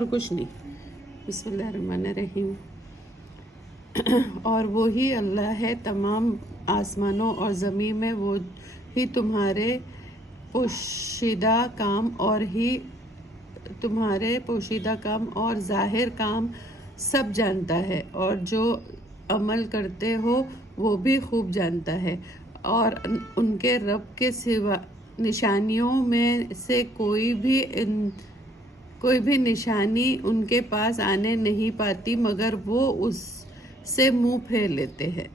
اور کچھ نہیں۔ بسم اللہ الرحمن الرحیم۔ اور وہی اللہ ہے تمام آسمانوں اور زمین میں، وہی تمہارے پوشیدہ کام اور ظاہر کام سب جانتا ہے، اور جو عمل کرتے ہو وہ بھی خوب جانتا ہے۔ اور ان کے رب کے سوا نشانیوں میں سے کوئی بھی نشانی ان کے پاس آنے نہیں پاتی مگر وہ اس سے منہ پھیر لیتے ہیں۔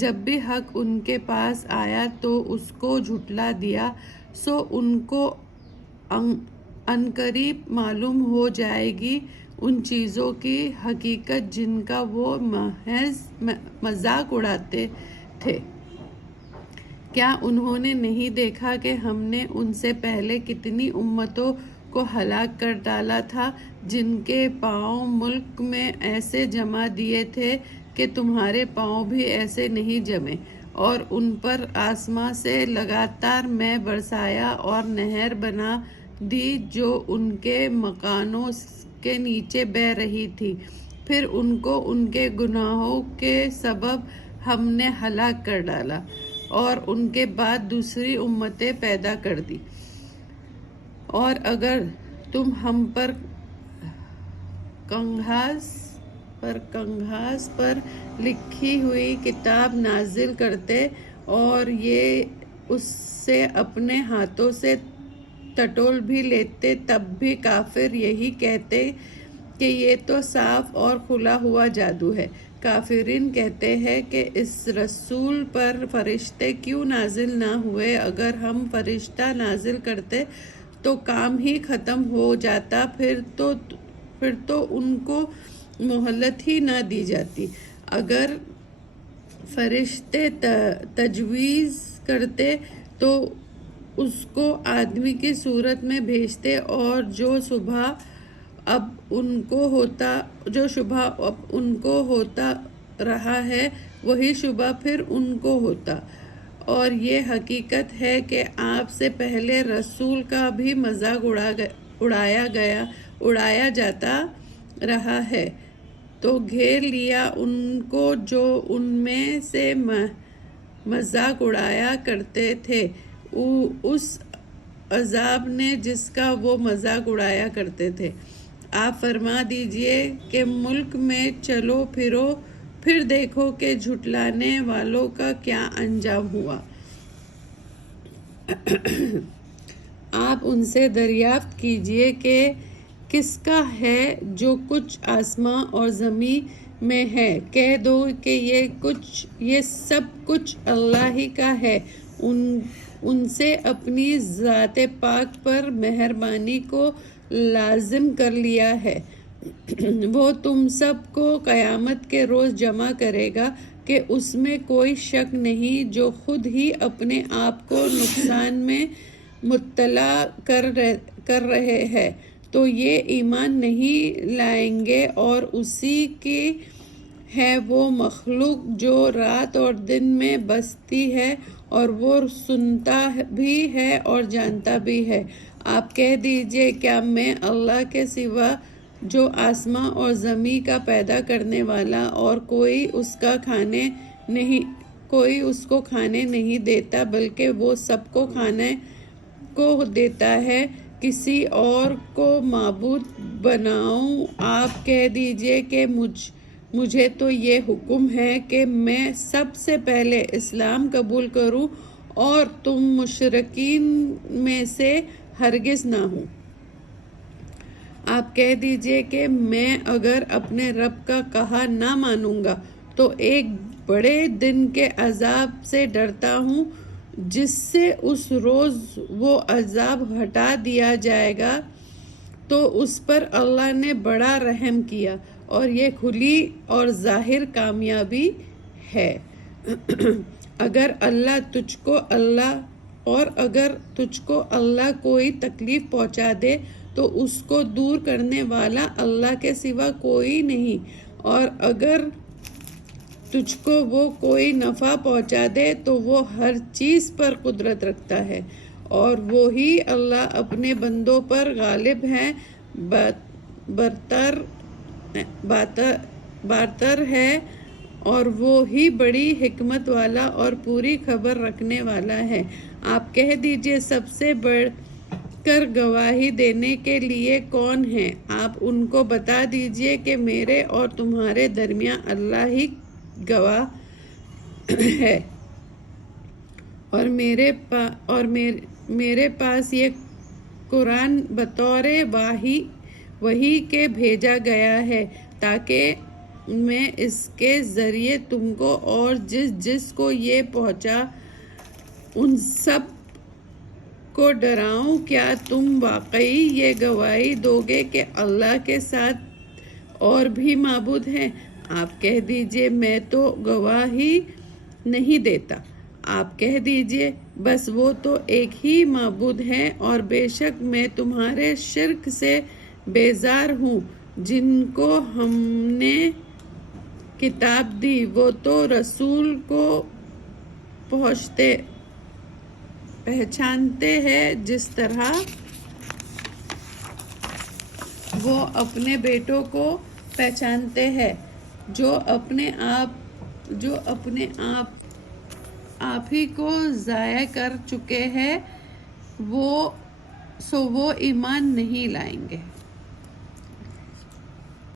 جب بھی حق ان کے پاس آیا تو اس کو جھٹلا دیا، سو ان کو عنقریب معلوم ہو جائے گی ان چیزوں کی حقیقت جن کا وہ محض مذاق اڑاتے تھے۔ کیا انہوں نے نہیں دیکھا کہ ہم نے ان سے پہلے کتنی امتوں کو ہلاک کر ڈالا تھا جن کے پاؤں ملک میں ایسے جما دیے تھے کہ تمہارے پاؤں بھی ایسے نہیں جمے، اور ان پر آسماں سے لگاتار میں برسایا اور نہر بنا دی جو ان کے مکانوں کے نیچے بہہ رہی تھی، پھر ان کو ان کے گناہوں کے سبب ہم نے ہلاک کر ڈالا اور ان کے بعد دوسری امتیں پیدا کر دی۔ اور اگر تم ہم پر کاغذ پر لکھی ہوئی کتاب نازل کرتے اور یہ اس سے اپنے ہاتھوں سے ٹٹول بھی لیتے، تب بھی کافر یہی کہتے کہ یہ تو صاف اور کھلا ہوا جادو ہے۔ کافرین کہتے ہیں کہ اس رسول پر فرشتے کیوں نازل نہ ہوئے؟ اگر ہم فرشتہ نازل کرتے تو کام ہی ختم ہو جاتا، پھر تو ان کو مہلت ہی نہ دی جاتی۔ اگر فرشتے تجویز کرتے تو اس کو آدمی کی صورت میں بھیجتے، اور جو شبہ اب ان کو ہوتا رہا ہے وہی شبہ پھر ان کو ہوتا۔ اور یہ حقیقت ہے کہ آپ سے پہلے رسول کا بھی مذاق اڑایا جاتا رہا ہے، تو گھیر لیا ان کو جو ان میں سے مذاق اڑایا کرتے تھے اس عذاب نے جس کا وہ مذاق اڑایا کرتے تھے۔ آپ فرما دیجئے کہ ملک میں چلو پھرو، پھر دیکھو کہ جھٹلانے والوں کا کیا انجام ہوا۔ آپ ان سے دریافت کیجئے کہ کس کا ہے جو کچھ آسماں اور زمین میں ہے، کہہ دو کہ یہ سب کچھ اللہ ہی کا ہے۔ ان سے اپنی ذات پاک پر مہربانی کو لازم کر لیا ہے۔ وہ تم سب کو قیامت کے روز جمع کرے گا کہ اس میں کوئی شک نہیں، جو خود ہی اپنے آپ کو نقصان میں مبتلا کر رہے ہیں تو یہ ایمان نہیں لائیں گے۔ اور اسی کی ہے وہ مخلوق جو رات اور دن میں بستی ہے، اور وہ سنتا بھی ہے اور جانتا بھی ہے۔ آپ کہہ دیجئے کیا میں اللہ کے سوا جو آسماں اور زمین کا پیدا کرنے والا، اور کوئی اس کو کھانے نہیں دیتا بلکہ وہ سب کو کھانے کو دیتا ہے، کسی اور کو معبود بناؤں؟ آپ کہہ دیجئے کہ مجھے تو یہ حکم ہے کہ میں سب سے پہلے اسلام قبول کروں اور تم مشرکین میں سے ہرگز نہ ہوں۔ آپ کہہ دیجئے کہ میں اگر اپنے رب کا کہا نہ مانوں گا تو ایک بڑے دن کے عذاب سے ڈرتا ہوں جس سے اس روز وہ عذاب ہٹا دیا جائے گا تو اس پر اللہ نے بڑا رحم کیا، اور یہ کھلی اور ظاہر کامیابی ہے۔ اگر تجھ کو اللہ کوئی تکلیف پہنچا دے تو اس کو دور کرنے والا اللہ کے سوا کوئی نہیں، اور اگر تجھ کو وہ کوئی نفع پہنچا دے تو وہ ہر چیز پر قدرت رکھتا ہے، اور وہی اللہ اپنے بندوں پر غالب ہے۔ برتر ہے اور وہی بڑی حکمت والا اور پوری خبر رکھنے والا ہے۔ آپ کہہ دیجئے سب سے بڑھ کر گواہی دینے کے لیے کون ہے؟ آپ ان کو بتا دیجئے کہ میرے اور تمہارے درمیان اللہ ہی گواہ ہے، اور میرے پاس یہ قرآن بطور وحی کے بھیجا گیا ہے تاکہ میں اس کے ذریعے تم کو اور جس کو یہ پہنچا ان سب کو ڈراؤں۔ کیا تم واقعی یہ گواہی دو گے کہ اللہ کے ساتھ اور بھی معبود ہیں؟ آپ کہہ دیجئے میں تو گواہی نہیں دیتا۔ آپ کہہ دیجئے بس وہ تو ایک ہی معبود ہے، اور بے شک میں تمہارے شرک سے بیزار ہوں۔ جن کو ہم نے کتاب دی وہ تو رسول کو پہچانتے ہیں جس طرح وہ اپنے بیٹوں کو پہچانتے ہیں، جو اپنے آپ ہی کو ضائع کر چکے ہیں، وہ ایمان نہیں لائیں گے۔